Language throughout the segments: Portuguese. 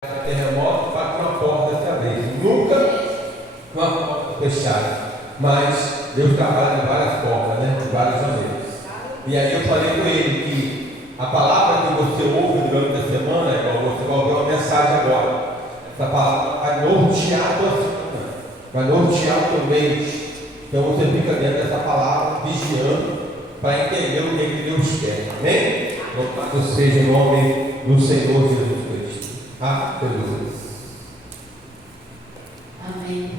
terremoto, bate uma porta outra vez. Nunca uma porta fechada. Mas Deus trabalha em várias portas, né? De várias maneiras. E aí eu falei com ele que a palavra que você ouve durante a semana, você vai ouvir uma mensagem agora. Essa palavra vai nortear a tua semana, vai nortear o teu mês. Então você fica dentro dessa palavra, vigiando, para entender o que Deus quer. Amém? Louvado seja o nome do Senhor Jesus Cristo. Aleluia. Amém.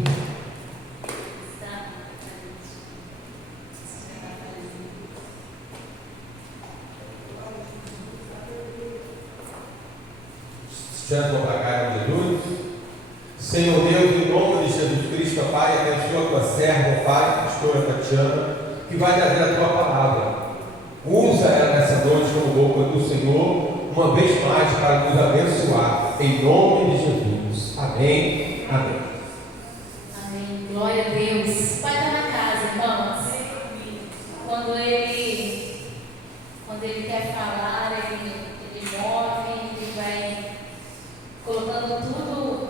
Santo para cá, Jesus. Senhor Deus, em nome de Jesus Cristo, Pai, abençoa a tua serva, Pai, pastora Tatiana, que vai trazer a tua palavra. Usa ela nessa noite como boca do Senhor, uma vez mais para nos abençoar, em nome de Jesus. Amém. Amém. Amém. Glória a Deus. Pai está na casa, irmãos. Quando ele quer falar, ele move, ele vai colocando tudo,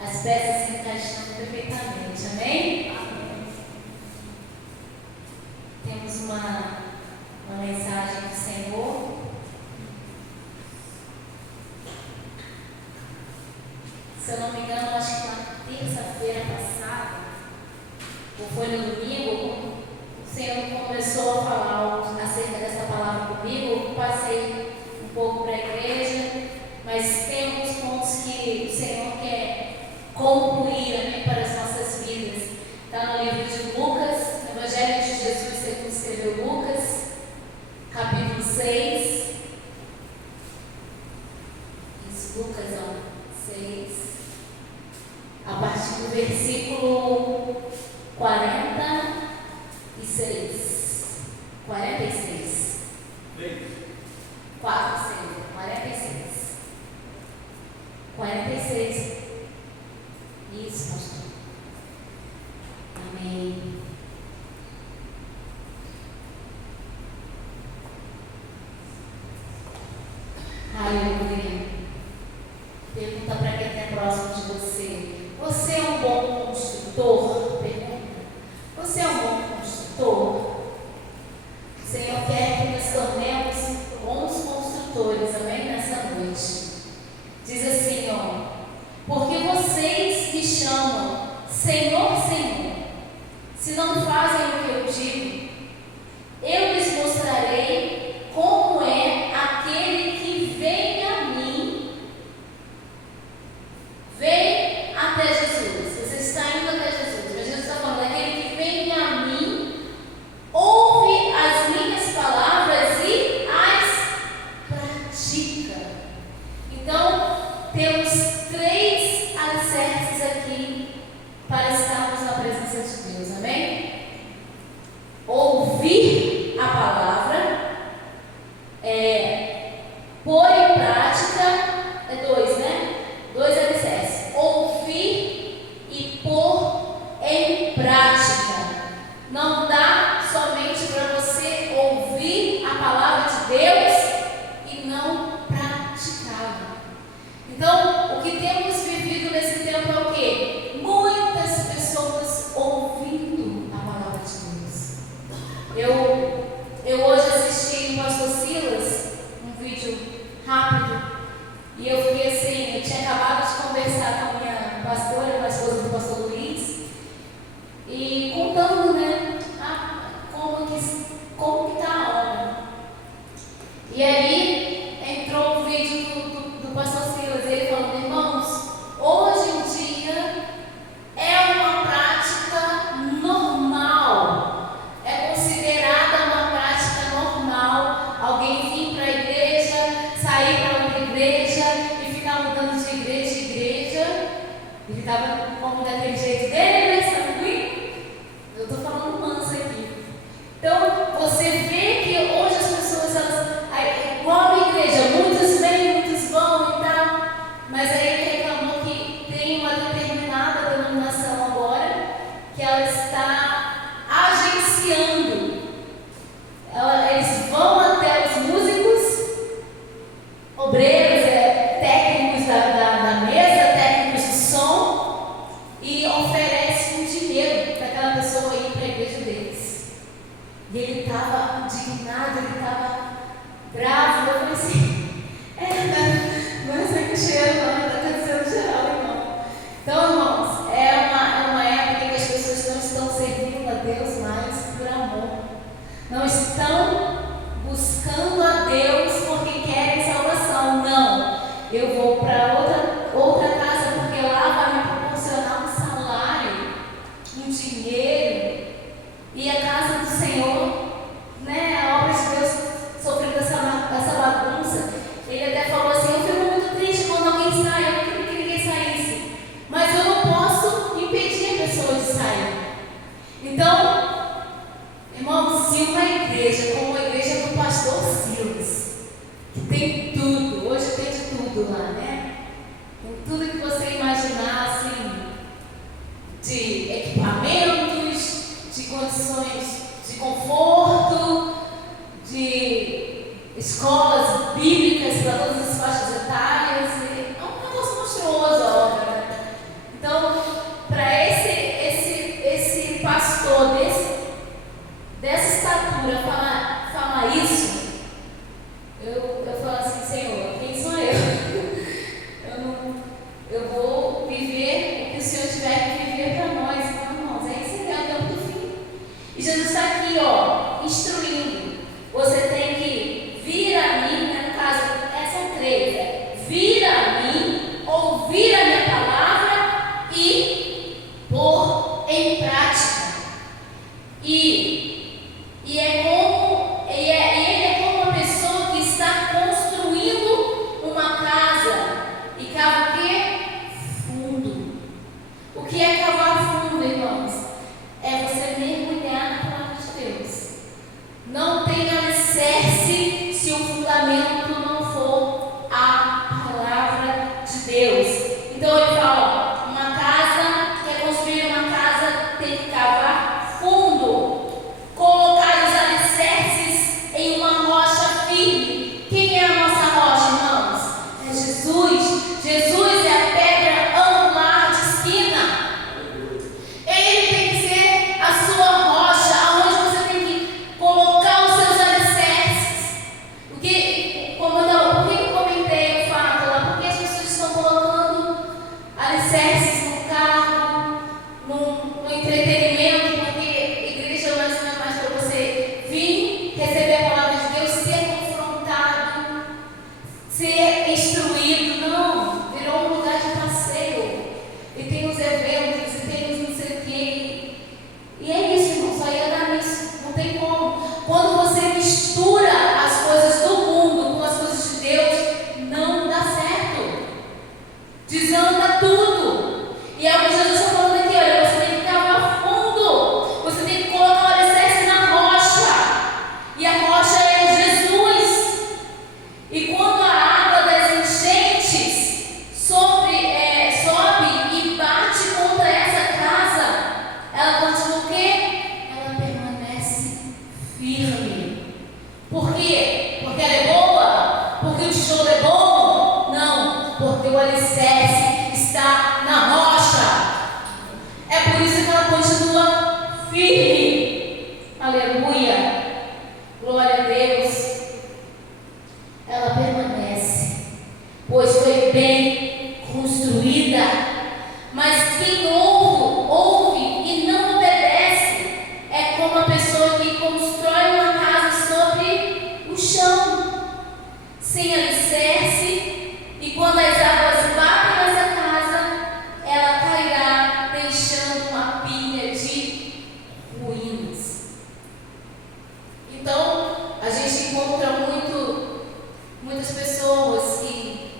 as peças se encaixando perfeitamente. Amém? Temos uma mensagem do Senhor. Se eu não me engano, acho que na terça-feira passada, ou foi no domingo, o Senhor começou a falar acerca dessa palavra comigo. Eu passei um pouco para a igreja, mas tem alguns pontos que o Senhor quer concluir, amém, para as nossas vidas. Está no livro de Lucas, Evangelho de Jesus segundo escreveu Lucas, capítulo 6. Isso, Lucas 6. A partir do versículo 46. 46. Isso, pastor. Amém. Aleluia. Pergunta para quem está próximo de você. Você é um bom construtor? Pergunta. Você é um bom construtor? O Senhor quer que nos tornemos bons construtores, amém? Nessa noite. Diz assim, ó: porque vocês me chamam Senhor, Senhor, se não fazem o que eu digo, eu lhes mostrarei como é aquele que vem a mim. Vem até Jesus. Você está indo até Jesus, mas Jesus está falando daquele que vem a mim, ouve as minhas palavras e as pratica. Então, temos 3 alicerces aqui para estarmos na presença de Deus, amém? Ouvir a palavra, pôr em prática, 2, né? 2 alicerces: ouvir e pôr em prática. Não dá somente para você ouvir a palavra de Deus e não praticá-la. Então, o que temos vivido nesse tempo é o quê? Muitas pessoas ouvindo a palavra de Deus. Eu hoje assisti no Pastor Silas um vídeo rápido e eu fiquei assim, eu tinha acabado de conversar com a minha pastora, com a esposa do pastor Luiz, e contando, né, como que está a obra. E aí entrou um vídeo do pastor Silas, ele falando: irmãos, hoje em dia é uma prática normal, é considerada uma prática normal alguém vir para a igreja, sair para outra igreja e ficar mudando de igreja em igreja. Ele estava como daquele jeito dele, né, sanguíneo. Eu estou falando manso aqui. Então, você vê que hoje as pessoas, igual a igreja, muitos vêm, muitos vão e tal, mas aí ele reclamou que tem uma determinada denominação agora que ela está agenciando. Eles vão até os músicos, obreiros, técnicos da que é cavar fundo, irmãos? É você mergulhar na palavra de Deus. Não tem alicerce se o fundamento não for a palavra de Deus. Então ele fala, uma casa, quer construir uma casa, tem que cavar fundo, colocar os alicerces em uma rocha firme. Quem é a nossa rocha, irmãos? É Jesus. Jesus é a pedra angular de esquina. Ele tem que ser a sua rocha, aonde você tem que colocar os seus alicerces. Porque, como eu comentei o fato lá, porque as pessoas estão colocando alicerces no carro, no entretenimento, porque igreja não é mais para você vir, receber a palavra de Deus, ser confrontado, ser instruído. Não, virou um lugar de passeio. E tem os eventos, e tem os não sei o quê. E é isso, irmão, só ia dar nisso. Não tem como. Quando você mistura as coisas do mundo com as coisas de Deus, não dá certo. Desanda tudo. E é o que Jesus está falando aqui, olha, você tem que cavar fundo. Você tem que colocar o alicerce na rocha. E a rocha é Jesus. E quando a água das enchentes sobe e bate contra essa casa, ela continua o quê? Ela permanece firme. Por quê? Porque ela é boa? Porque o tijolo é bom? Não, porque o alicerce está na rocha. É por isso que ela continua firme. Aleluia. Glória a Deus. Ela permanece, pois foi bem construída. Mas quem ouve e não obedece é como a pessoa que constrói uma casa sobre o chão, sem alicerce, e quando as águas batem nessa casa, ela cairá, deixando uma pilha de ruínas. Então, a gente encontra muitas pessoas que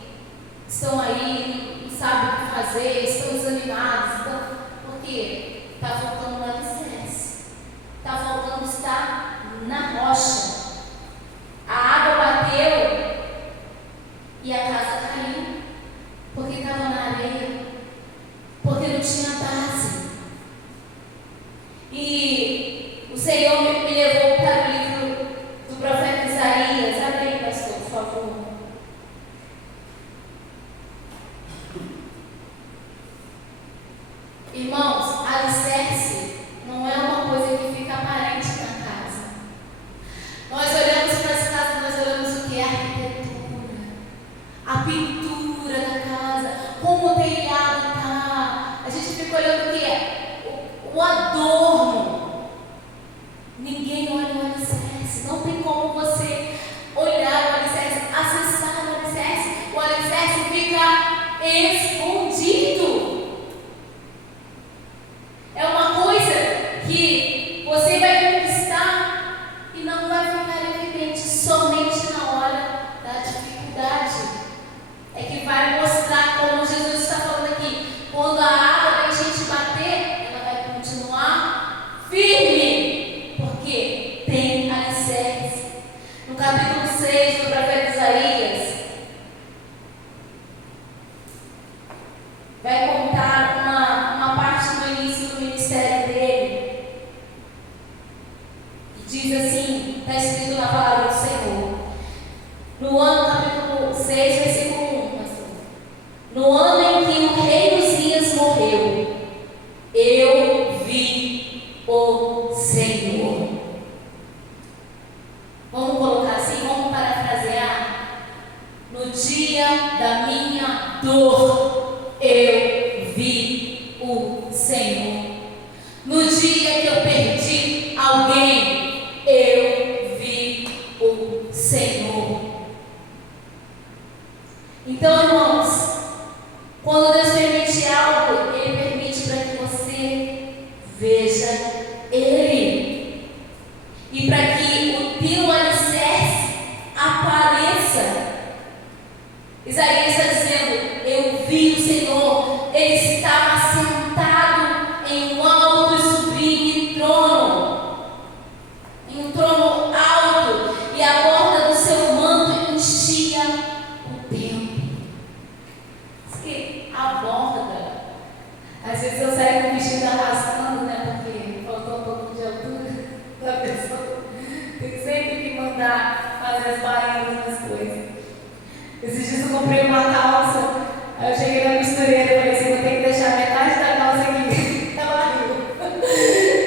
estão aí, não sabem o que fazer, estão desanimados. Então, por quê? Está faltando um alicerce. Está faltando estar na rocha. A água bateu e a casa caiu, porque estava na areia, porque não tinha base. E o Senhor me levou para o livro do profeta Isaías. Abre aí, pastor, por favor. Irmãos, alicerce não é uma coisa que fica aparente na casa. Nós olhamos para as casas, nós olhamos o que? A arquitetura, a pintura da casa, como o telhado está. A gente fica olhando o que? O adorno. Ninguém olha o alicerce. Não tem como você olhar o alicerce, acessar o alicerce. O alicerce fica escondido. É uma coisa que você vai conquistar e não vai ficar evidente somente na hora da dificuldade. É que vai mostrar, como Jesus está falando aqui, quando a água da enchente bater, ela vai continuar firme, porque tem alicerce. No capítulo 6 do profeta Isaías, vai contar uma parte do início do ministério dele. E diz assim, está escrito na palavra do Senhor. No ano, capítulo 6, versículo 1, pastor. No ano em que o rei Uzias morreu, eu vi o Senhor. Vamos colocar assim, vamos parafrasear. No dia da minha dor, eu vi o Senhor. No dia que eu perdi alguém, eu vi o Senhor. Então, irmãos, quando Deus permite algo, Ele permite para que você veja Ele. E para que o teu alicerce apareça. Isaías está dizendo, eu vi o Senhor, Ele estava sentado aborda. Às vezes eu saio com o vestido arrastando, né? Porque faltou um pouco de altura da pessoa. Tem sempre que mandar fazer as barrinhas nas coisas. Esses dias eu comprei uma calça, aí eu cheguei na costureira e falei assim, vou ter que deixar metade da calça aqui. Ela riu.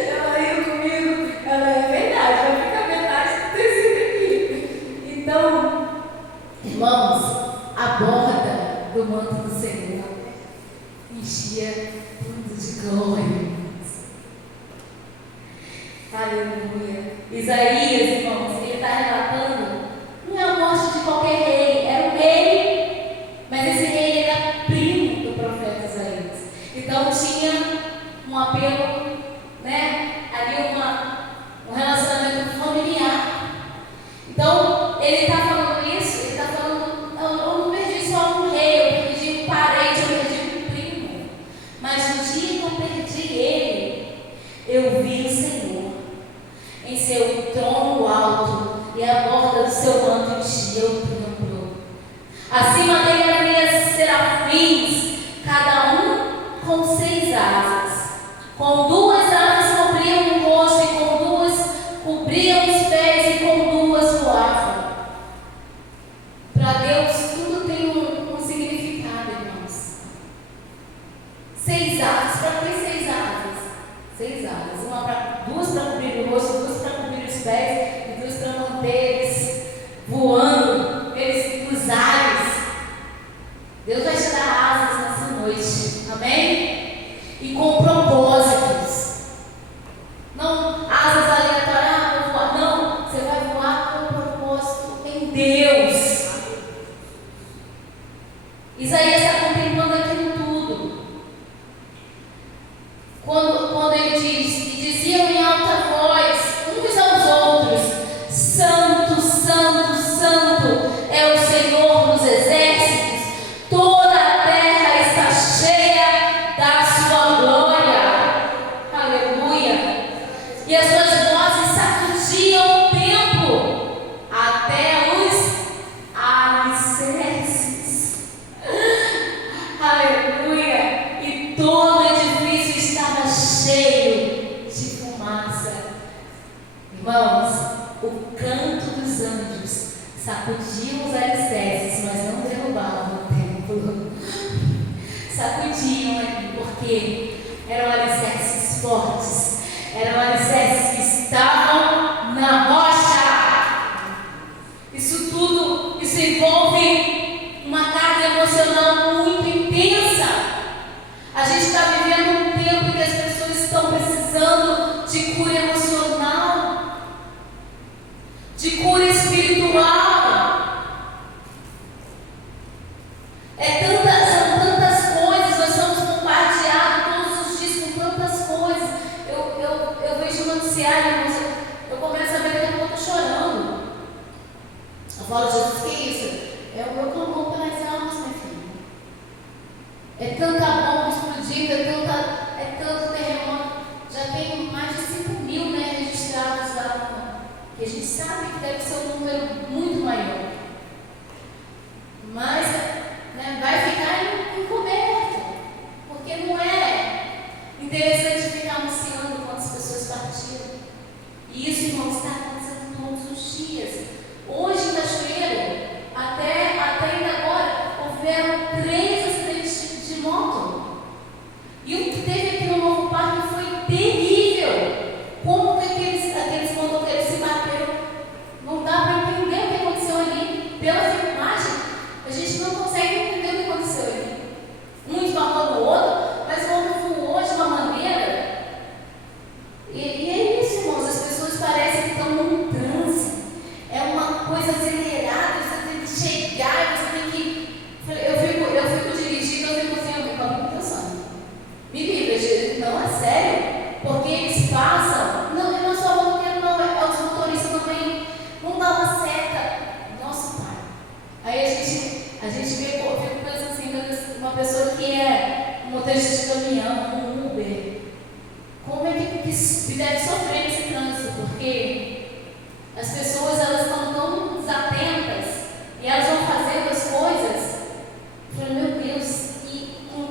Ela riu comigo. Ela, é verdade, vai ficar metade do tecido aqui. Então, irmãos, a borda do manto do Senhor enchia tudo de glória. Aleluia. Isaías, irmãos, ele está relatando, não é a morte de qualquer rei, era um rei, mas esse rei era primo do profeta Isaías. Então tinha um apelo, né? Ali um relacionamento familiar. Então, ele está falando isso, ele está falando, eu não perdi só um rei, eu perdi um parente, eu perdi um primo. Mas no dia que eu perdi ele, eu vi o Senhor em seu trono alto, e a borda do seu manto enchia o templo. Acima dele havia serafins, cada um com 6 asas. Com 2 asas cobriam o rosto, e com 2 cobriam os pés, e com 2 voavam. Para Deus tudo tem um significado, irmãos. 6 asas, para que 6 asas? 6 asas, 2 para cobrir o rosto, 2 para cobrir os pés, e 2 para manter eles voando, eles nos ares. Deus vai te dar asas nessa noite, amém? E com propósitos, não asas aleatórias, vou voar, não, você vai voar com propósito em Deus. Isaías está contemplando aquilo tudo. Quando ele diz, e diziam em alta voz, uns aos outros, Santo, Santo, Santo é o Senhor dos exércitos, toda a terra está cheia da sua glória. Aleluia. E as suas vozes sacudiam o templo até os alicerces. Aleluia. E todo o edifício estava cheio de fumaça. Irmãos, o canto dos anjos sacudiam os alicerces, mas não derrubavam o templo. Sacudiam aqui, porque eram alicerces fortes, eram alicerces que estavam na rocha. Isso tudo, isso envolve uma carga emocional muito intensa. A gente está vivendo um tempo em que as pessoas estão precisando de cura emocional, de cura espiritual. São tantas coisas, nós somos bombardeados todos os dias com tantas coisas. Eu vejo o noticiário, eu começo a ver que eu estou chorando. Eu falo, Jesus, que é isso? É o meu clamor pelas almas, minha filha. É tanta bomba explodida, é tanto terremoto. Já tem mais de 5.000, né, registrados lá. Que a gente sabe que deve ser um número muito maior. Mas, né, vai ficar encoberto. Porque não é interessante ficar anunciando quantas pessoas partiram. E isso, irmãos, está acontecendo todos os dias. Hoje, em Cachoeiro, até ainda agora, houveram 3 acidentes de moto. E o que teve aqui no Novo Parque foi terrível. Como que aqueles motoqueiros se bateram? Não dá para entender o que aconteceu ali. Pela filmagem, a gente não consegue entender o que aconteceu ali. Um esbarrou no outro, mas o outro voou de uma maneira. E é isso, irmãos. As pessoas parecem que estão num transe. É uma coisa acelerada, você tem que chegar, você tem que. Eu fico dirigindo, eu fico assim, eu fico pensando. Me livra, Jesus. Não, é sério. Porque eles passam. Não é só o motoqueiro, não. É os motoristas também. Não dá uma seta. Nossa, pai. Aí a gente vê, eu fico pensando assim, uma pessoa que é um motorista de caminhão, um Uber. Como é que deve sofrer esse trânsito? Porque as pessoas, elas estão tão desatentas e elas vão fazendo as coisas. Eu falei, meu Deus, e com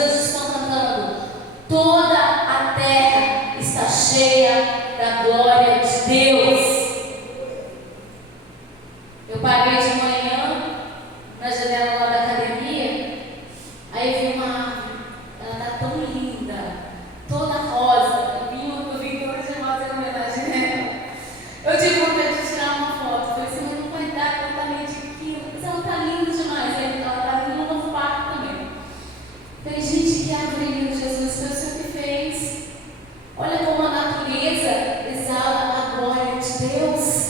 anjos estão cantando: toda a terra está cheia da glória de Deus. Eu parei de manhã na janela lá da academia, aí vi uma árvore, ela tá tão linda, toda rosa. Eu vi hoje fazer uma homenagem nela. Eu tive vontade de tirar uma foto, falei assim, mas não vai dar completamente aquilo, mas ela tá linda demais, ela tá linda no novo parque também. Falei, gente, que árvore linda, Jesus, foi o Senhor que fez. Olha como a natureza exala a glória de Deus.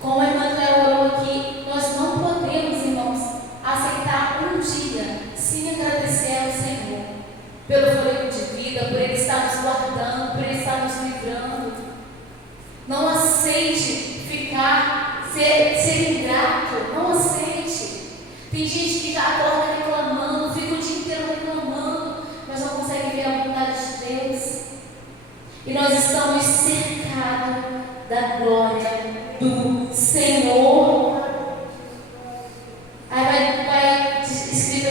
Como a irmã Cléo orou aqui, nós não podemos, irmãos, aceitar um dia sem agradecer ao Senhor pelo fôlego de vida, por Ele estar nos guardando, por Ele estar nos livrando. Não aceite ser ingrato, não aceite. Tem gente que já acorda reclamando, fica o dia inteiro reclamando, mas não consegue ver a bondade de Deus. E nós estamos cercados da glória do Senhor. Aí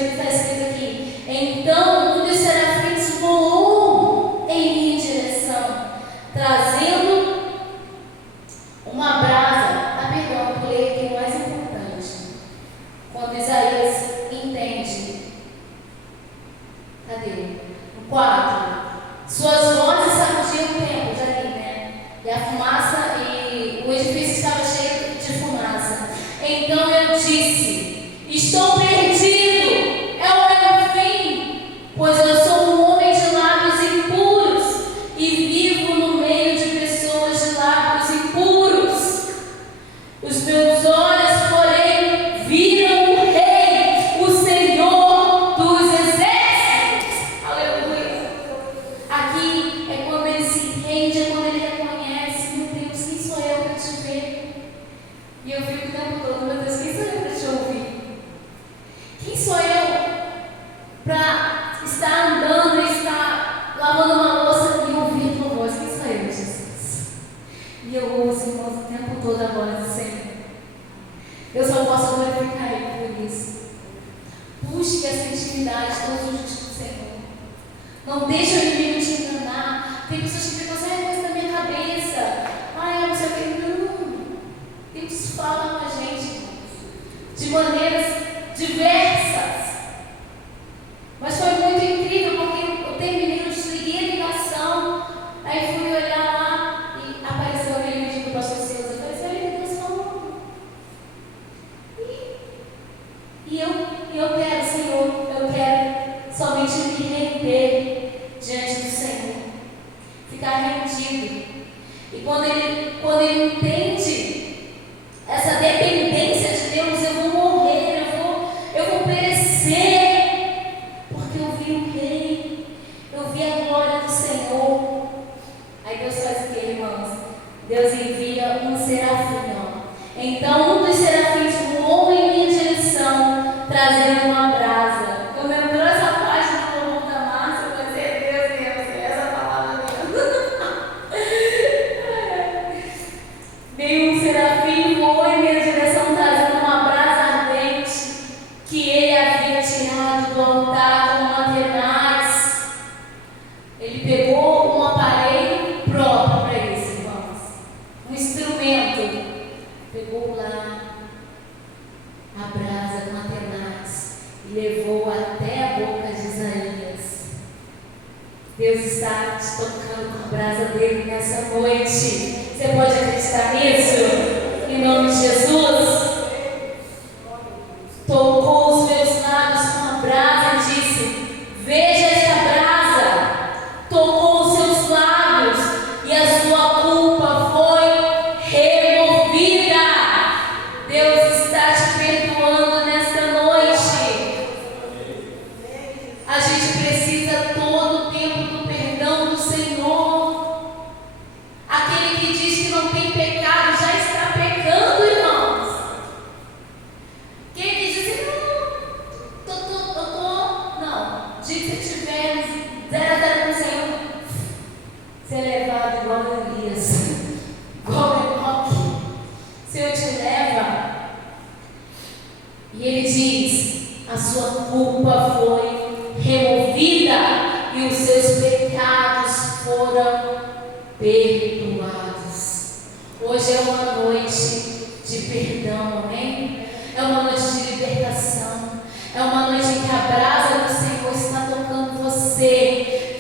está escrito aqui: então um dos serafins voou em minha direção, trazendo uma brasa. Perdão, eu pulei aqui o mais importante. Quando Isaías entende. Cadê? O 4. Suas vozes sacudiam o templo, já li, né? E a fumaça, e o edifício estava cheio de fumaça. Então eu disse: estou perdido, é o meu fim, pois eu sou um homem de lábios impuros e vivo no meio de pessoas de lábios impuros. Os meus olhos, porém, viram o Rei, o Senhor dos exércitos. Aleluia. Aqui é quando ele se rende, é quando ele reconhece: meu Deus, quem sou eu para te ver? E eu fico o tempo todo: meu Deus, quem sou eu para te ouvir? Quem sou eu para estar andando e estar lavando uma louça e ouvir a tua voz? Quem sou eu, Jesus? E eu ouço, irmãos, o tempo todo a voz do Senhor. Eu só posso glorificar Ele por isso. Busque essa intimidade todos os dias com o Senhor. Não deixe o inimigo te enganar. Tem pessoas que ficam assim: coisa da minha cabeça. Eu não sei o que. Não. Deus fala com a gente de maneiras diversas. Mas foi muito incrível, porque eu terminei, eu desliguei a ligação, aí fui olhar lá e apareceu aquele vídeo do pastor Silas. Eu falei: olha, Deus falando. E eu quero, Senhor, eu quero somente me render diante do Senhor, ficar rendido. E quando ele entende essa dependência de Deus, eu vou morrer, eu vou perecer, porque eu vi o Rei, eu vi a glória do Senhor. Aí Deus faz o que, irmãos? Deus envia um serafim, ó. Então um dos serafins voou em minha direção, trazendo uma brasa. Quando entrou essa página do louvor da Márcia, eu pensei: Deus, essa palavra veio um serafim, voou em minha direção, trazendo uma brasa ardente que ele havia tirado do altar com uma tenaz. Ele pegou um aparelho próprio para isso, irmãos, um instrumento. Pegou lá a brasa com a tenaz e levou até a boca de Isaías. Deus está te tocando com a brasa dele nessa noite. Você pode acreditar nisso? Em nome de Jesus. Tocou os meus lábios com a brasa e disse: veja esta brasa. Tocou os seus lábios e a sua culpa foi removida. Deus está te perdoando nesta noite. A gente precisa todo o tempo do perdão do Senhor. Aquele que diz que não tem pecado já está pecando, irmãos. Quem que diz assim: não, diz que se tiver 0-0 com o Senhor, ser levado igual a Elias, igual a Enoque. O Senhor te leva. E ele diz: a sua culpa foi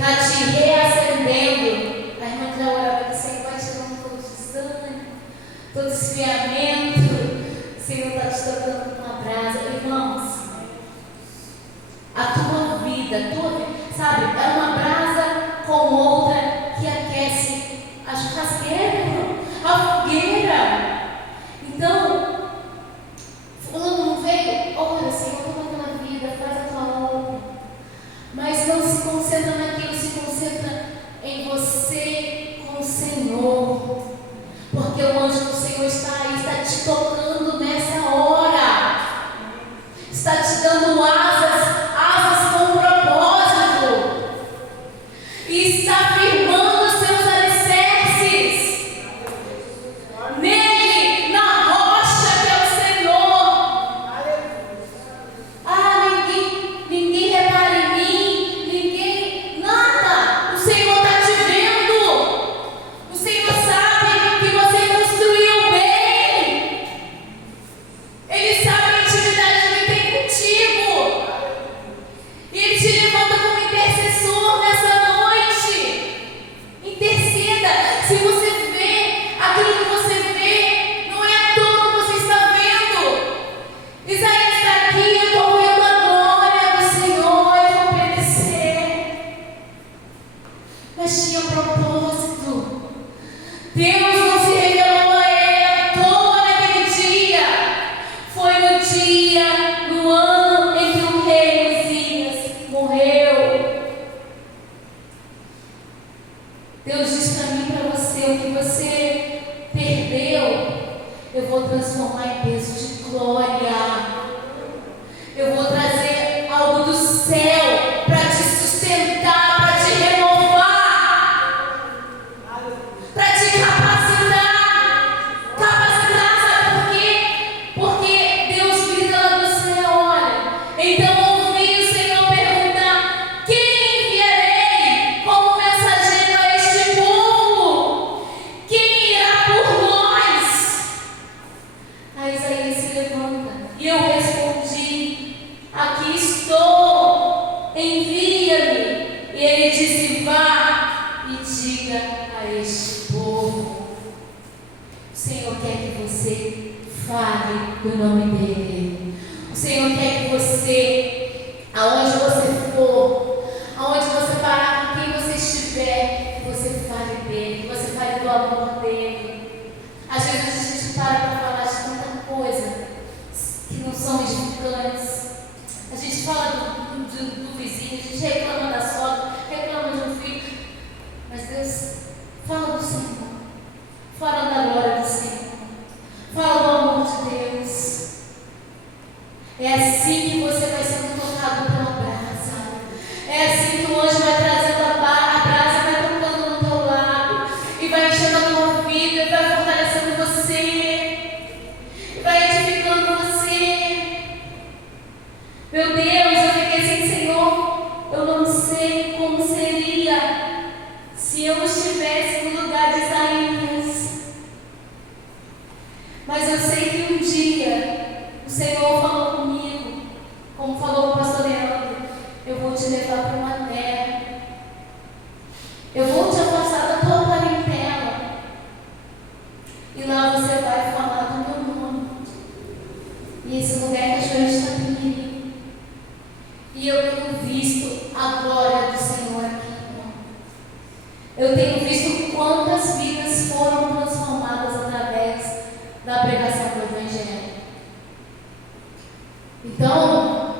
está te reacendendo. A irmã já orava que o Senhor vai tirando todo o desânimo, todo esfriamento. O Senhor está te tocando com uma brasa. Irmãos, a tua vida, sabe, é uma brasa com outra que aquece a churrasqueira, a fogueira. Então, fulano não veio, ora, Senhor, toma aquela vida, faz a tua obra. Mas não se concentra naquilo, se concentra em você com o Senhor. Porque o anjo do Senhor está aí, está te tocando nessa hora. Está te dando asas com propósito. E está firmando os seus alicerces nele, na rocha que é o Senhor. Ah, ninguém repara em mim, ninguém, nada. O Senhor está te vendo. O Senhor sabe que você construiu bem. Ele sabe a intimidade que ele tem contigo. E ele te levanta como intercessor nessa noite. Interceda. Se você vê aquilo que você vê, não é à toa que você está vendo. Isaías está aqui, eu estou vendo a glória do Senhor, eu vou obedecer. Mas tinha propósito. Deus não se revelou a ele à toa naquele dia. Foi no dia, no ano em que o rei Uzias morreu. Deus diz para mim e para você: o que você perdeu, eu vou transformar em peso de glória. Eu vou trazer algo do céu para te sustentar, para te renovar, para te capacitar. Capacitar, sabe por quê? Porque Deus grita lá do céu, olha. Então ouvi o Senhor perguntar: quem enviarei como mensageiro a este povo? Quem irá por nós? Aí Isaías se levanta e eu respondi: aqui estou, envia-me. E ele disse: vá e diga a este povo. O Senhor quer que você fale do nome dele. O Senhor quer que você, aonde você for, aonde você parar, com quem você estiver, que você fale dele, que você fale do amor dele. Às vezes a gente para falar de tanta coisa que não são edificantes. A gente fala do vizinho, a gente reclama da sogra, reclama de um filho. Mas Deus fala do Senhor, fala da glória do Senhor, fala do amor de Deus. É assim que você vai sendo tocado pela brasa. É assim que o anjo vai trazendo a brasa, vai tocando no teu lado e vai enchendo a tua vida, e vai fortalecendo você, e vai edificando você. Meu Deus, eu fiquei assim: Senhor, eu não sei como seria se eu estivesse no lugar de Isaías. Mas eu sei que um dia o Senhor falou comigo, como falou com o pastor Leandro: eu vou te levar para uma terra, eu vou te afastar da tua parentela, e lá você vai falar do meu nome. E esse lugar é Cachoeira de Itapemirim. E eu tenho visto a glória do Senhor aqui, irmão. Eu tenho visto quantas vidas foram transformadas através da pregação do Evangelho. Então,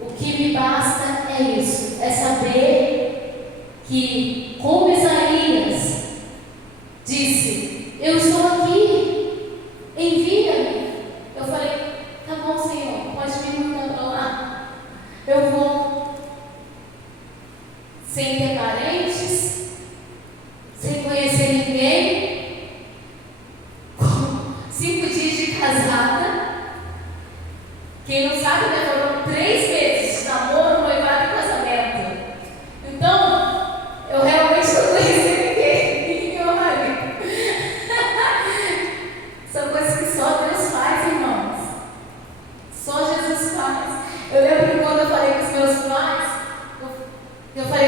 o que me basta é isso, é saber que, como Isaías disse: eu estou aqui, envia-me. Eu falei: tá bom, Senhor, pode me mandar para lá. Eu vou, sem ter parentes, sem conhecer ninguém, com 5 dias de casada. Quem não sabe, né, foram 3 meses de namoro, noivado e casamento. Então, eu realmente não conheci ninguém, meu marido. São coisas que só Deus faz, irmãos. Só Jesus faz. Eu lembro que quando eu falei com os meus pais, eu falei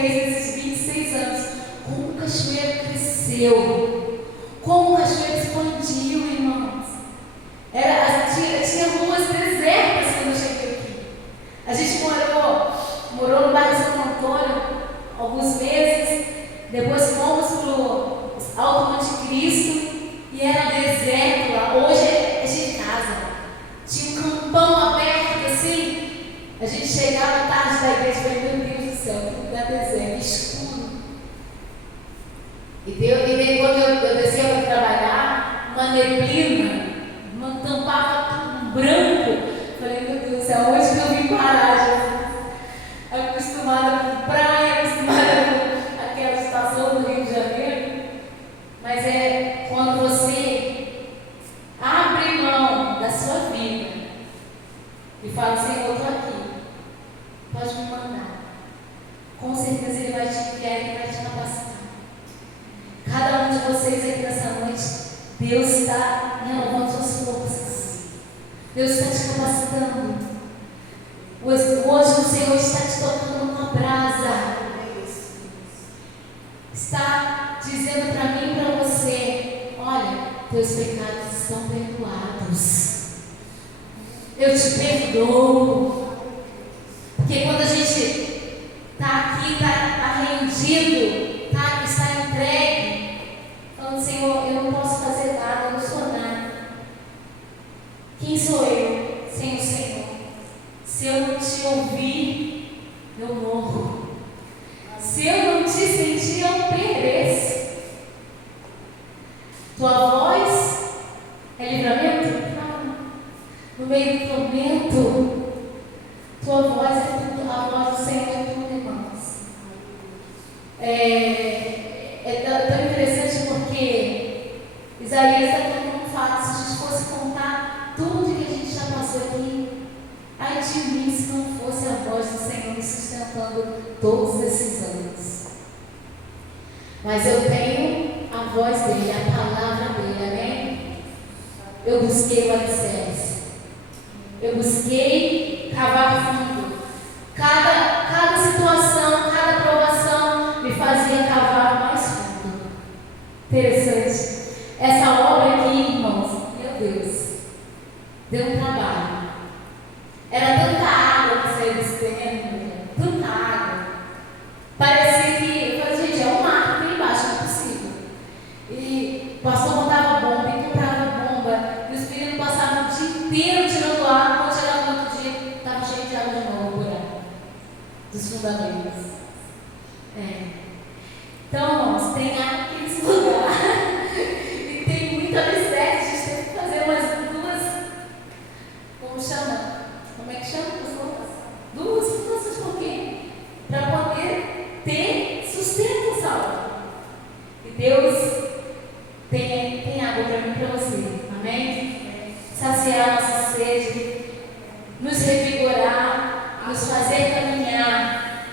fez nesses 26 anos. Como o Cachoeiro cresceu. Como o Cachoeiro expandiu, irmãos. Tinha ruas desertas quando eu cheguei aqui. A gente morou no bairro de Santo Antônio alguns meses. Depois fomos para o Alto Monte Cristo e era deserto lá. Hoje é cheio de casa. Tinha um campão aberto assim. A gente chegava tarde da igreja e falava, meu Deus do céu, que lugar deserto, escuro. E daí quando eu descia para trabalhar, uma neblina, tampava tudo branco. Falei, meu Deus do céu, onde que eu vim parar, Jesus? Acostumada com praia, acostumada com aquela estação do Rio de Janeiro. Mas é quando você abre mão da sua vida e fala, Senhor, eu estou aqui, pode me mandar. Com certeza Ele vai te enviar e vai te capacitar. Cada um de vocês aqui nessa noite, Deus está renovando suas forças. Deus está te capacitando. Hoje o Senhor está te tocando numa brasa. Está dizendo para mim e para você, olha, teus pecados estão perdoados. Eu te perdoo. Porque quando a gente está aqui, está rendido, está entregue, falando, Senhor, eu não posso fazer nada, eu não sou nada. Quem sou eu sem o Senhor? Se eu não te ouvir, eu morro. Se eu não te sentir, eu pereço. Tua voz é livramento? Não. No meio do tormento, tua voz é tudo, a voz do Senhor é tudo, irmãos. É tão interessante porque Isaías está falando um fato. Se a gente fosse contar tudo que a gente já passou aqui, ai de mim se não fosse a voz do Senhor me sustentando todos esses anos. Mas eu tenho a voz dele, a palavra dele, amém? Eu busquei o alicerce. Eu busquei cavar fundo. Cada situação, cada provação me fazia cavar mais fundo. Interessante. Essa obra aqui, irmãos, meu Deus, deu um trabalho. Era tanta água que saía desse terreno, tanta água. Parecia que, gente, é um mar aqui embaixo, não é possível. E o pastor botava bomba e comprava bomba. E os meninos passavam o dia inteiro tirando água. Quando chegava no outro dia, estava cheio de água de novo por aí. Dos fundamentos. Então, irmãos, tem água aqui nesse lugar. E tem muita alicerce. A gente tem que fazer umas duas. Como chama? Como é que chama, pessoal? Duas fundações, por quê? Para poder ter sustento, salvo. E Deus tem água para mim e para você. Amém? Saciar a nossa sede, nos revigorar, nos fazer caminhar.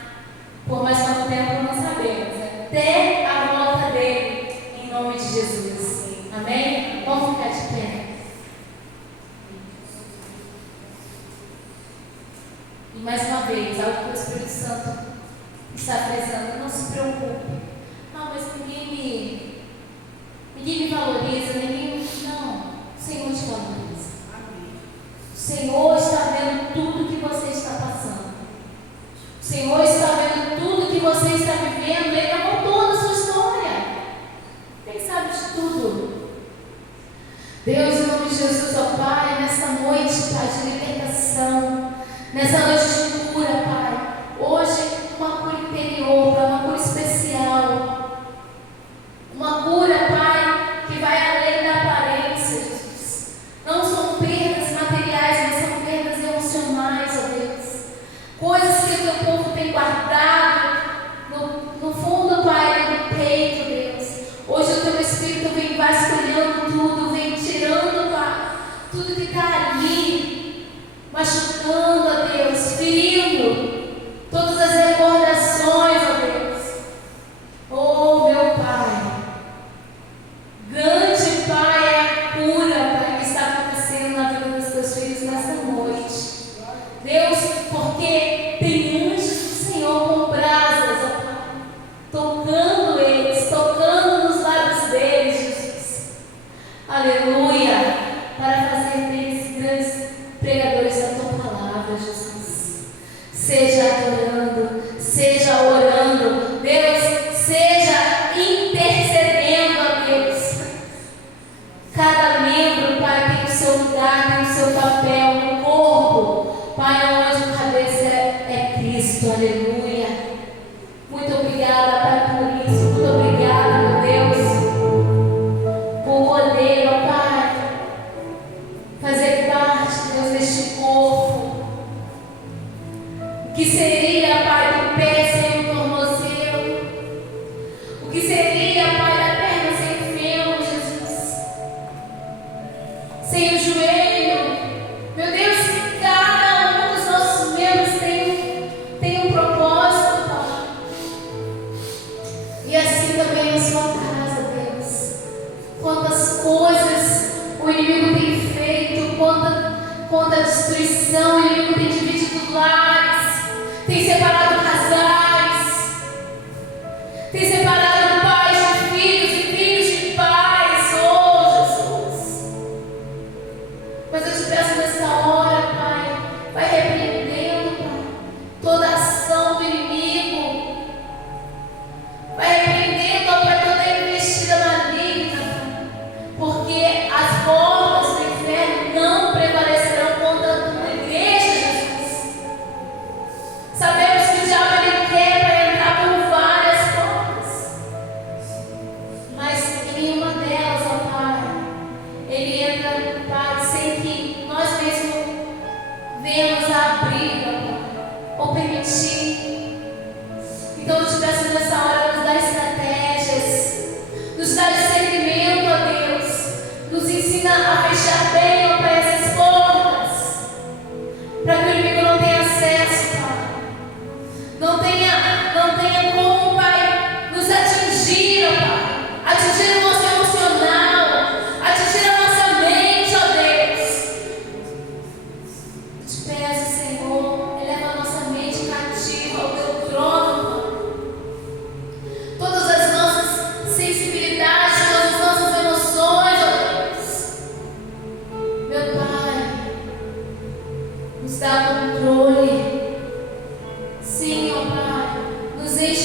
Por mais quanto tempo não sabemos. Até a volta dele, em nome de Jesus. Amém? Vamos ficar de pé. E mais uma vez, algo que o Espírito Santo está frisando, não se preocupe. Não, mas ninguém me valoriza, não. O Senhor te valoriza. O Senhor está vendo tudo que você está passando. O Senhor está vendo tudo que você está vivendo. Ele amou toda a sua história. Ele sabe de tudo. Deus, em nome de Jesus, ó Pai, nessa noite, Pai, de libertação, nessa noite de cura, Pai. Hoje, uma cura interior, Pai, uma cura especial. Uma cura, Pai, que vai além da aparência, Jesus. Não são perdas materiais, mas são perdas emocionais, ó Deus. Coisas que o teu povo tem guardado no fundo, Pai, do peito, Deus. Hoje o teu Espírito vem vasculhando tudo, vem tirando, Pai, tudo que está ali, machucando, ó Deus, ferindo.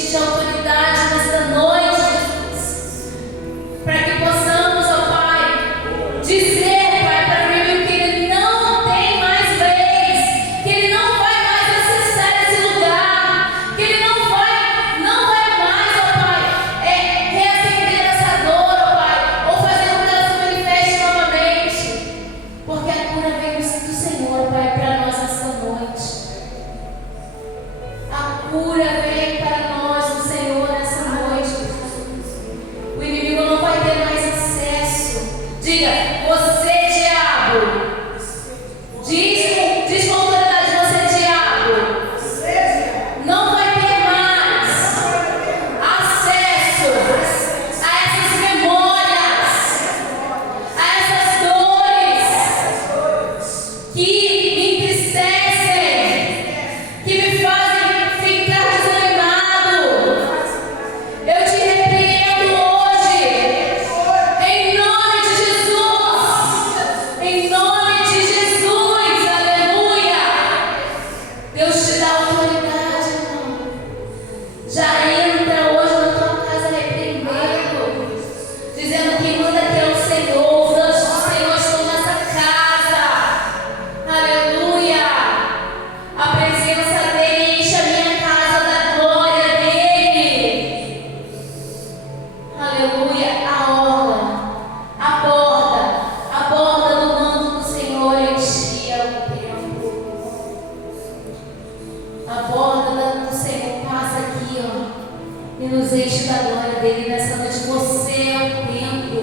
de autoridade nesta noite, Jesus. Para que possamos, ó Pai, dizer, Pai, para mim que Ele não tem mais vez, que Ele não vai mais acessar esse lugar, que Ele não vai mais, ó Pai, reacender essa dor, ó Pai, ou fazer com que ela se manifeste novamente, porque a cura vem do Senhor, Pai, para nós nesta noite. A cura vem para nós do Senhor nessa noite. O inimigo não vai ter mais acesso. Diga, você, diabo. Diz com autoridade, você, diabo. Não vai ter mais acesso a essas memórias, a essas dores que me entristecem, que me fazem ficar desanimado. Eu te repreendo hoje, em nome de Jesus, em nome de Jesus, aleluia. Deus te dá autoridade, irmão. Já entra hoje na tua casa repreendendo, dizendo que manda que é o Senhor, os anjos do Senhor estão nessa casa, aleluia. A presença dele enche a minha casa da glória dele. Aleluia. A borda do manto do Senhor enchia o templo. A borda do Senhor passa aqui, ó, e nos enche da glória dele nessa noite. Você é o templo.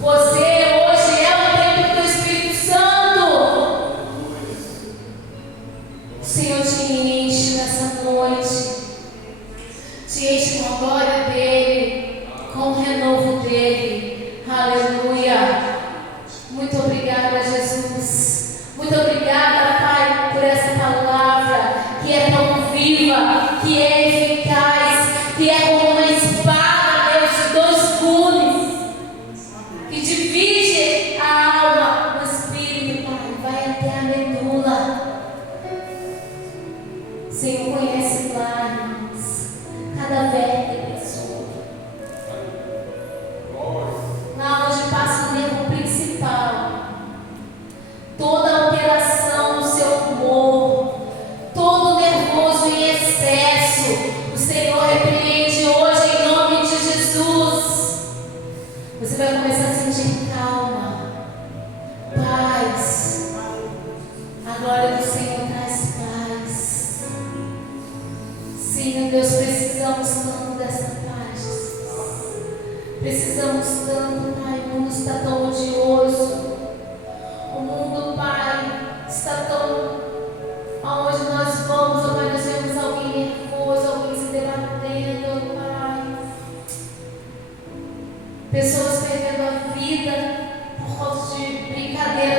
Você hoje é o templo do Espírito Santo. O Senhor te enche nessa noite, te enche com a glória dele, com o renovo dele, aleluia. Muito obrigada, Jesus, muito obrigada, Pai, por essa palavra que é tão viva, que é eficaz, que é como uma espada, Deus, de dois gumes, que divide a alma, o espírito, Pai, vai até a medula. O Senhor conhece lá, irmãos, cada vértebra sua. Lá onde passa o nervo principal, toda alteração no seu humor, todo nervoso em excesso, o Senhor repreende hoje em nome de Jesus. Você vai começar a sentir calma, paz. A glória do Senhor traz paz. Sim, meu Deus, precisamos tanto dessa paz. Precisamos tanto, Pai. O mundo está tão odioso. O mundo, Pai, está tão. Aonde nós vamos, ó Pai, nós vemos alguém nervoso, alguém se debatendo, ó Pai. Pessoas perdendo a vida por causa de brincadeira